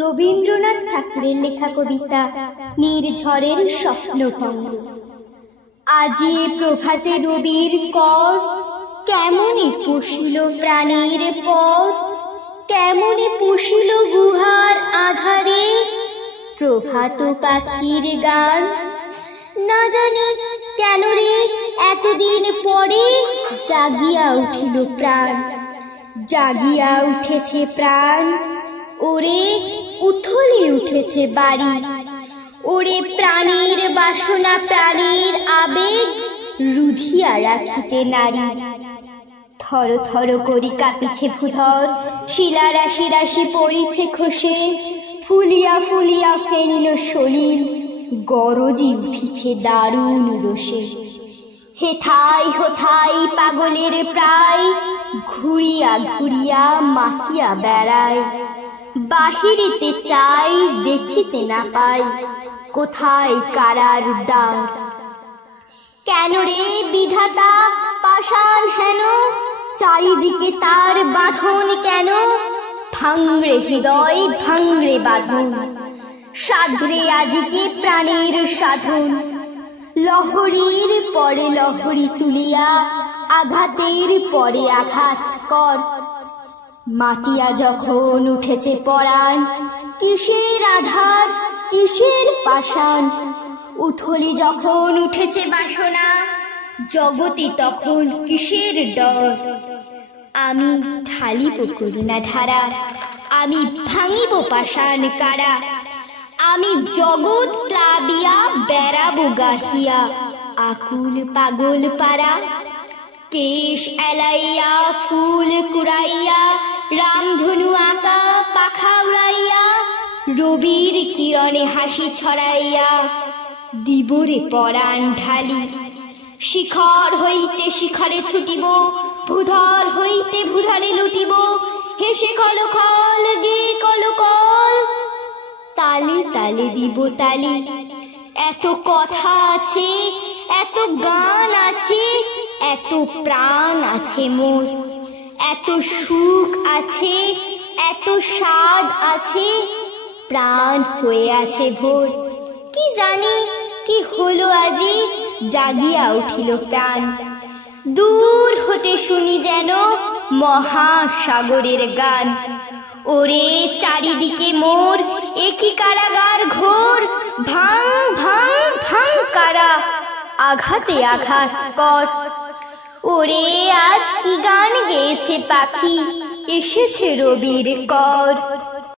রবীন্দ্রনাথ ঠাকুরের লেখা কবিতা নির্ঝরের স্বপ্নভঙ্গ। আজি প্রভাতে রবির কর, কেমনে পুষিল প্রাণীর পর, কেমনে পুষিল গুহার আধারে প্রভাত পাখির গান। না জানি কেন রে এতদিন পরে জাগিয়া উঠিল প্রাণ, জাগিয়া উঠেছে প্রাণ। ওরে উথলে উঠেছে বাড়ি, ওরে প্রাণীর বাসনা প্রাণীর আবেগ রুধিয়া রাখিতে নারী। থর থর করি কাঁপিছে ভূধর, শিলা রাশি রাশি পড়িছে খসে, ফুলিয়া ফুলিয়া ফেনিল সলিল, গরজি উঠিছে দারুণ রোষে। হেথাই হোথাই পাগলের প্রায়, ঘুরিয়া ঘুরিয়া মাতিয়া বেড়ায়। বাহিরিতে চাই দেখিতে না পাই, কোথায় কারার দ্বার। কেন রে বিধাতা পাষাণ হেন, চারিদিকে তার বাঁধন কেন? ভাঙড়ে হৃদয় ভাঙড়ে বাঁধন, সাধরে আজিকে প্রাণের সাধন। লহরীর পরে লহরী তুলিয়া, আঘাতের পরে আঘাত কর। মাতিয়া যখন উঠেছে পরাণ, কিসের আধার কিসের পাষাণ। উথলি যখন উঠেছে বাসনা, জগতে তখন কিসের ডর। আমি ঢালিব করুণা ধারা, আমি ভাঙিব পাষাণ কারা। আমি জগৎ প্লাবিয়া বেড়াবো গাহিয়া, আকুল পাগল পারা। কেশ এলাইয়া ফুল কুড়াইয়া, রামধনু আঁকা পাখা উড়াইয়া, রবির কিরণে হাসি ছড়াইয়া দিবরে পরাণ ঢালি। শিখর হইতে শিখরে ছুটিব, ভূধর হইতে ভূধরে লুটিব। হেসে কল কল গে কল কল, তালে তালে দিব তালি। এত কথা আছে, এত গান আছে, এত প্রাণ আছে মোর। এত সুখ আছে, এত স্বাদ আছে, প্রাণ হয়ে আছে ভোর। কি জানি কি হলো আজি, জাগিয়া উঠিল প্রাণ। দূর হতে শুনি যেন মহাসাগরের গান। ওরে চারিদিকে মোর একই কারাগার ঘোর। ভাঙ ভাঙ ভাঙ কারা, আঘাতে আঘাত কর। ওরে আজ কি গান গেয়েছে পাখি, এসেছে রবির কর।